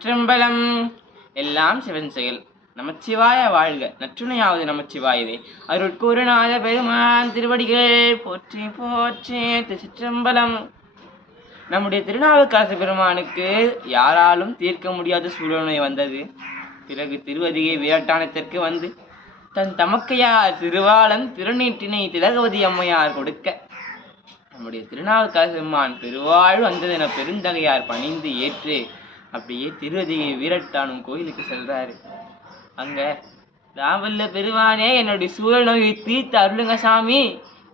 திருச்சிற்றம்பலம். எல்லாம் சிவன் செயல். நமச்சிவாய வாழ்க. நற்றுணையாவது நமச்சிவாயவே. அருட்குருநாத பெருமான் திருவடிகள் போற்றி போற்றி. திருச்சிற்றம்பலம். நம்முடைய திருநாவுக்கரசு பெருமானுக்கு யாராலும் தீர்க்க முடியாத சூழ்நிலை வந்தது. பிறகு திருவதிகை வீரட்டானத்திற்கு வந்து தன் தமக்கையார் திருவாளன் திருநீற்றினை திலகவதி அம்மையார் கொடுக்க நம்முடைய திருநாவுக்கரசு பெருமான் பெருவாழ் வந்ததென பெருந்தகையார் பணிந்து ஏற்று அப்படியே திருவதிகை வீரட்டானும் கோயிலுக்கு செல்றாரு. அங்க ராவல்ல பெருமானே, என்னுடைய சூழல் நோயை தீர்த்து அருளுங்க சாமி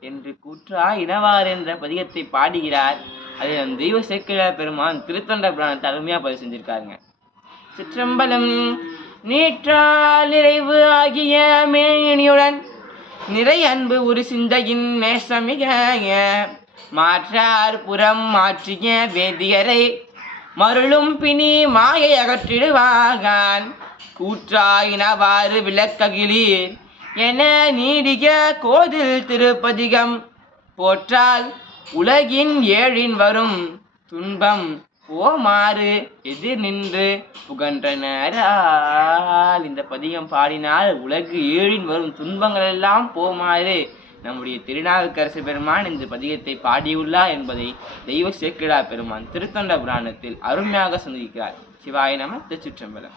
என்று கூற்றா இனவார் என்ற பதிகத்தை பாடுகிறார். அதை நம் தெய்வ சேக்கிழார் பெருமான் திருத்தொண்ட புராணத்தை அருமையா பதிவு செஞ்சிருக்காருங்க. சிற்றம்பலம். நீற்றால் நிறைவு ஆகிய மேனியுடன் நிறை அன்பு ஒரு சிந்தையின் நேசமிக மாற்றார் புறம் மாற்றிய வேதியரை மருளும் பிணி மாயை அகற்றிடுவாகான் கூற்றாயினவாறு விளக்ககிலீர் என நீடிய கோதில் திருப்பதிகம் போற்றால் உலகின் ஏழின் வரும் துன்பம் போமாறு எதிர் நின்று புகன்றனரால். இந்த பதிகம் பாடினால் உலகு ஏழின் வரும் துன்பங்கள் எல்லாம் போமாறு நம்முடைய திருநாவுக்கரசு பெருமான் இந்த பதிகத்தை பாடியுள்ளார் என்பதை தெய்வ சேக்கிழார் பெருமான் திருத்தொண்ட புராணத்தில் அருமையாக சந்திக்கிறார். சிவாய நம. திருச்சிற்றம்பலம்.